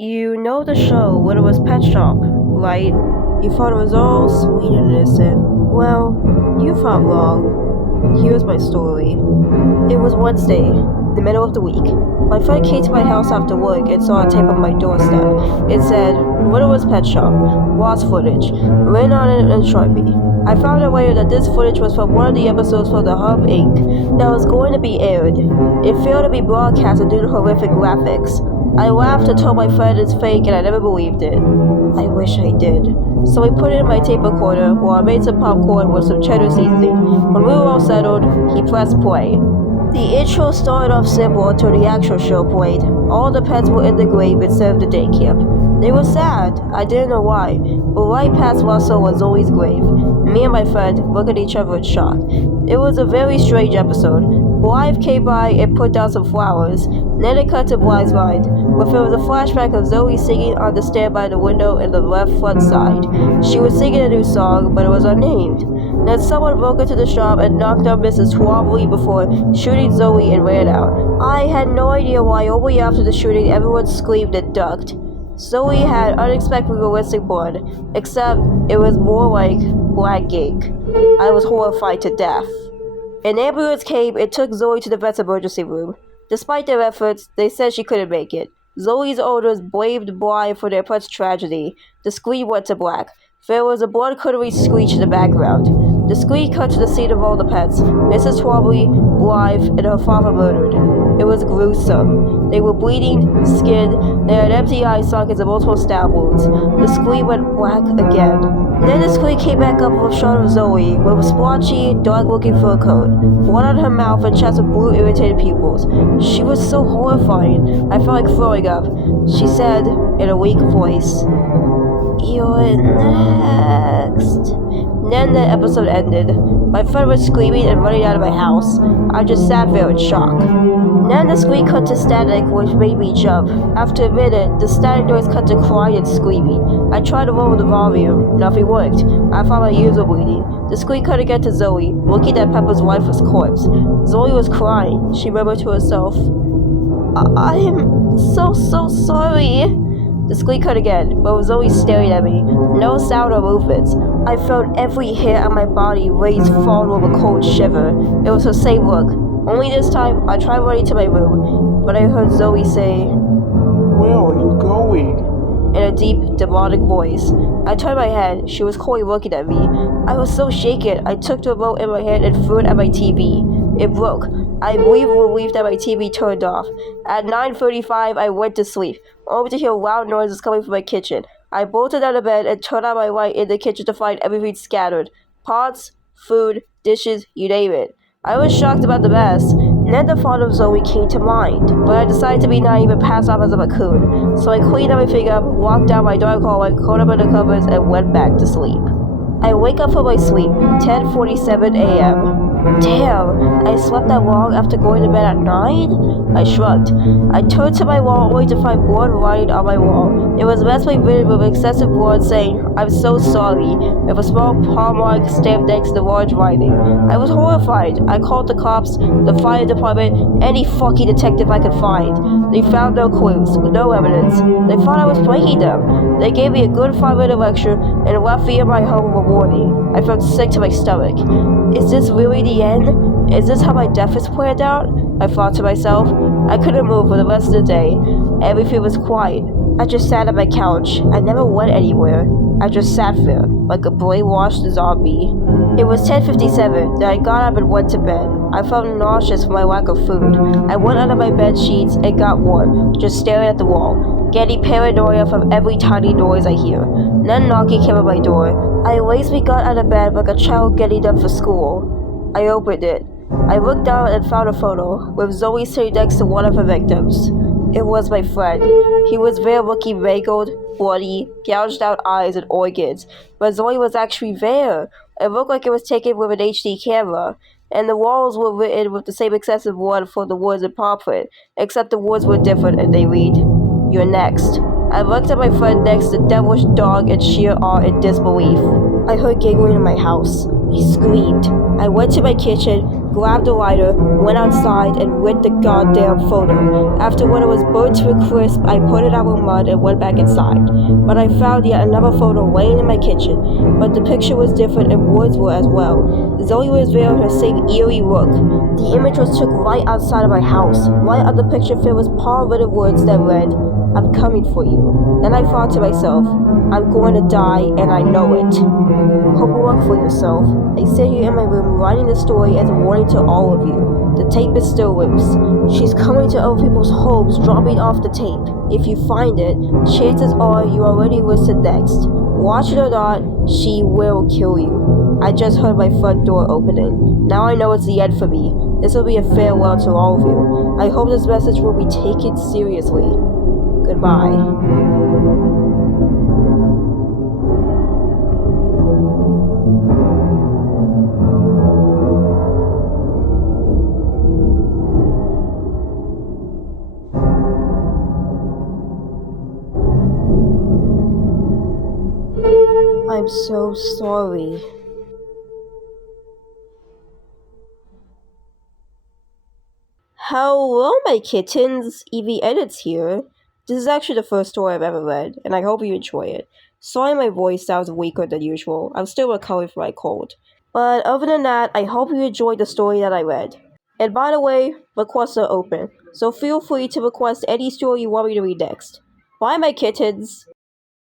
You know the show, Littlest Pet Shop, right? You thought it was all sweet and innocent. Well, you thought wrong. Here's my story. It was Wednesday, the middle of the week. My friend came to my house after work and saw a tape on my doorstep. It said, Littlest Pet Shop, lost footage, written on it in Sharpie. I found out later that this footage was from one of the episodes for The Hub Inc. that was going to be aired. It failed to be broadcasted due to horrific graphics. I laughed and told my friend it's fake and I never believed it. I wish I did. So I put it in my tape recorder while I made some popcorn with some cheddar seasoning. When we were all settled, he pressed play. The intro started off simple until the actual show played. All the pets were in the grave instead of the day camp. They were sad. I didn't know why, but right past Russell was Zoe's grave. Me and my friend looked at each other in shock. It was a very strange episode. Blythe came by and put down some flowers. Then it cut to Blythe's mind, where there was a flashback of Zoe singing on the stand by the window in the left front side. She was singing a new song, but it was unnamed. Then someone broke into the shop and knocked out Mrs. Twombly before shooting Zoe and ran out. I had no idea why only after the shooting everyone screamed and ducked. Zoe had unexpectedly realistic blood, except it was more like black ink. I was horrified to death. An ambulance came and took Zoe to the vet's emergency room. Despite their efforts, they said she couldn't make it. Zoe's owners blamed Blythe for their pet's tragedy. The screen went to black. There was a blood-curdling screech in the background. The screen cut to the scene of all the pets, Mrs. Twombly, Blythe, and her father murdered. It was gruesome. They were bleeding, skinned, they had empty eye sockets and multiple stab wounds. The screen went black again. Then the screen came back up with a shot of Zoe, with a splotchy, dark-looking fur coat, blood on her mouth and chest with blue irritated pupils. She was so horrifying, I felt like throwing up. She said, in a weak voice, "You're next." Then the episode ended. My friend was screaming and running out of my house. I just sat there in shock. Then the screen cut to static, which made me jump. After a minute, the static noise cut to crying and screaming. I tried to lower the volume. Nothing worked. I thought my ears were bleeding. The screen cut again to Zoe, looking at Pepper's lifeless corpse. Zoe was crying. She murmured to herself, I'm so sorry. The screen cut again, but with Zoe staring at me. No sound or movements. I felt every hair on my body raise falling with a cold shiver. It was her same look. Only this time, I tried running to my room, but I heard Zoe say, "Where are you going?" in a deep, demonic voice. I turned my head. She was coldly looking at me. I was so shaken, I took the remote in my hand and threw it at my TV. It broke. I relieved that my TV turned off. At 9:35, I went to sleep, only to hear loud noises coming from my kitchen. I bolted out of bed and turned on my light in the kitchen to find everything scattered. Pots, food, dishes, you name it. I was shocked about the mess. Then the thought of Zoe came to mind, but I decided to be naive and pass off as a raccoon. So I cleaned everything up, walked down my dark hallway, curled up in the covers, and went back to sleep. I wake up from my sleep, 10:47 a.m. Damn, I slept that long after going to bed at 9? I shrugged. I turned to my wall only to find blood writing on my wall. It was messily written with excessive blood saying, "I'm so sorry," with a small palm-like stamp next to the large writing. I was horrified. I called the cops, the fire department, any fucking detective I could find. They found no clues, no evidence. They thought I was pranking them. They gave me a good 5-minute lecture and left me in my home with a warning. I felt sick to my stomach. Is this really the end? Is this how my death is planned out? I thought to myself. I couldn't move for the rest of the day. Everything was quiet. I just sat on my couch. I never went anywhere. I just sat there, like a brainwashed zombie. It was 10:57 that I got up and went to bed. I felt nauseous from my lack of food. I went under my bed sheets and got warm, just staring at the wall, getting paranoia from every tiny noise I hear. Then knocking came at my door. I lazily got out of bed like a child getting up for school. I opened it. I looked down and found a photo, with Zoe sitting next to one of her victims. It was my friend. He was there looking mangled, bloody, gouged out eyes and organs, but Zoe was actually there. It looked like it was taken with an HD camera, and the walls were written with the same excessive blood for the words and paw print, except the words were different and they read, "You're next." I looked at my friend next to the devilish dog in sheer awe and disbelief. I heard giggling in my house. I screamed. I went to my kitchen, grabbed a lighter, went outside, and lit the goddamn photo. After when it was burnt to a crisp, I put it out with mud and went back inside. But I found yet another photo laying in my kitchen, but the picture was different and words were as well. Zoe was there with her same eerie look. The image was took right outside of my house. Right on the picture there was paw-written words that read, "I'm coming for you." Then I thought to myself, I'm going to die and I know it. Hope you look for yourself. I sit here in my room writing the story as a warning to all of you. The tape is still loose. She's coming to other people's homes, dropping off the tape. If you find it, chances are you already listed next. Watch it or not, she will kill you. I just heard my front door opening. Now I know it's the end for me. This will be a farewell to all of you. I hope this message will be taken seriously. Goodbye. I'm so sorry. Hello, my kittens! Evie Edits here. This is actually the first story I've ever read, and I hope you enjoy it. Sorry my voice sounds weaker than usual. I'm still recovering from my cold. But other than that, I hope you enjoyed the story that I read. And by the way, requests are open, so feel free to request any story you want me to read next. Bye, my kittens!